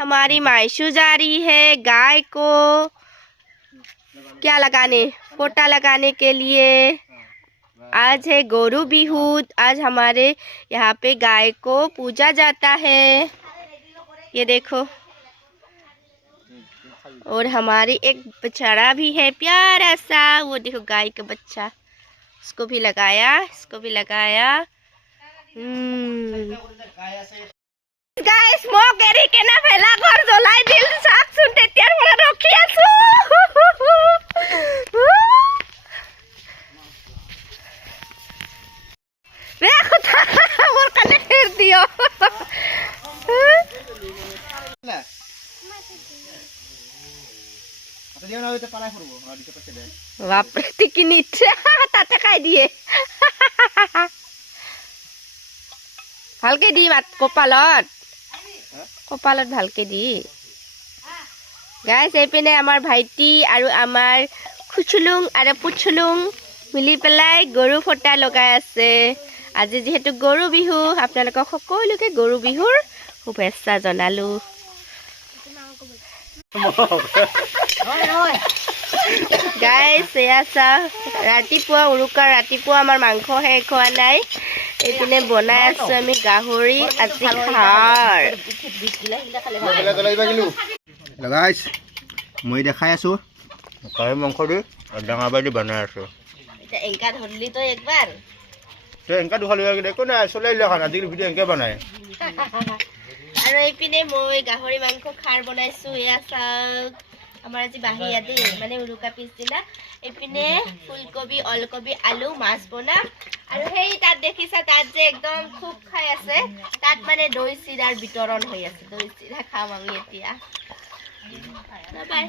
हमारी मायशू जा रही है गाय को क्या लगाने, पोटा लगाने के लिए। आज है गोरू बिहू। आज हमारे यहाँ पे गाय को पूजा जाता है। ये देखो, और हमारी एक बछड़ा भी है प्यारा सा, वो देखो गाय का बच्चा। इसको भी लगाया, इसको भी लगाया। गाइस मो केरी के ना भेला घर जलाई दिल साक सुनते त्यार পৰা ৰখি আছো। रे खुदा मोर कने फेर दियो না আটা দিও না হইতে পালাই করব আর দিতে পারছে দে বাপ রে টিকি নিচ্ছে তাতে খাই দিয়ে ভালকে দি মাত কপালত কপালত ভালকে দি। গাইস এইপিনে আমাৰ ভাইটি আৰু আমাৰ খুচুলুং আৰু পুচুলুং মিলি পেলাই গৰু ফটা লগাই আছে। আজি যেহেতু গৰু বিহু, আপোনালোকক সকলোকে গৰু বিহুৰ শুভেচ্ছা জনালো। গাইস এয়া চাহ, ৰাতিপুৱা উৰুকাৰ ৰাতিপুৱা আমাৰ মাংস শেষ হোৱা নাই। এইপিনে বনাই আছো আমি গাহৰি আজি খাৰ। গাইস মই দেখাই আছো গাহৰি মাংস দি ডাঙৰ বাইদি বনাই আছো। এটা এংকা ধরলি তো একবার তো এংকা দুখালি দেখো না চলাই লে খানা আজিকালি ভিডিও এংকা বনায়। আৰু এইপিনে মই গাহৰি মাংস খাৰ বনাইছো। এয়া চাওক, আমাৰ আজি বাহিয়া দেই, মানে উৰুকা পিছদিনা। এইপিনে ফুলকবি, অলকবি, আলু, মাছ বনাম। আৰু সেই তাত দেখিছা, তাত যে একদম খুব খাই আছে, তাত মানে দৈ চিৰাৰ বিতৰণ হৈ আছে। দৈ চিৰা খাম আমি এতিয়া। বাই।